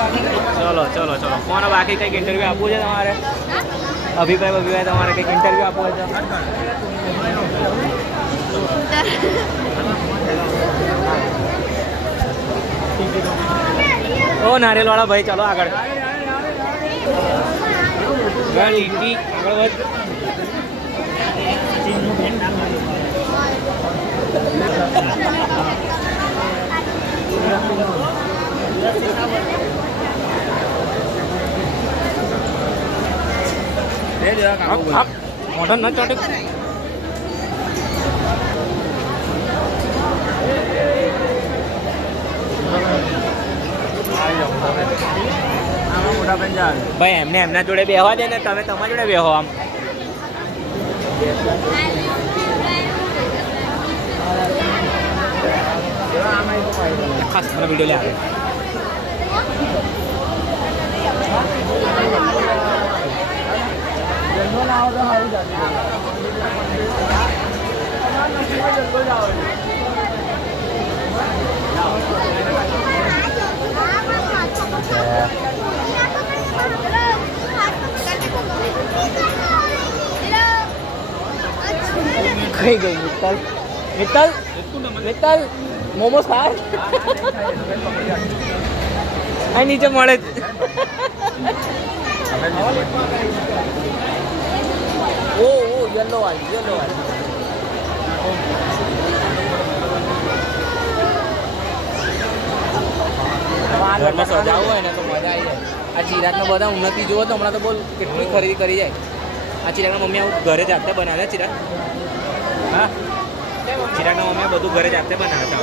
ચલો ચલો ચલો કોને બાકી કંઈક ઇન્ટરવ્યૂ આપવું છે તમારે? અભિપ્રાય તમારે કંઈક ઇન્ટરવ્યૂ આપવો છે? ઓ નારિયેલવાળા ભાઈ ચાલો આગળ આગળ વધ. મોઢા ન ચોટે. ભાઈ એમને એમના જોડે બેહવા દે ને, તમે તમારા જોડે બેહો. આમ ખાસ મને વિડીયો લે આવે. કઈ ગઈ મિત્તલ? મિત્તલ મિત્તલ મોમોસ ખાય? અહીં નીચે મળે જ. ઓ યલો વાળી ઘરમાં સજાવું હોય ને તો મજા આવી જાય. આ ચિરાગનો બધા ઉન્નતિ જુઓ તો હમણાં તો બોલ કેટલી ખરીદી કરી જાય. આ ચિરાગના મમ્મી આવું ઘરે જાતે બનાવે. ચિરાગ હા ચિરાગના મમ્મી બધું ઘરે જાતે બનાવે છે.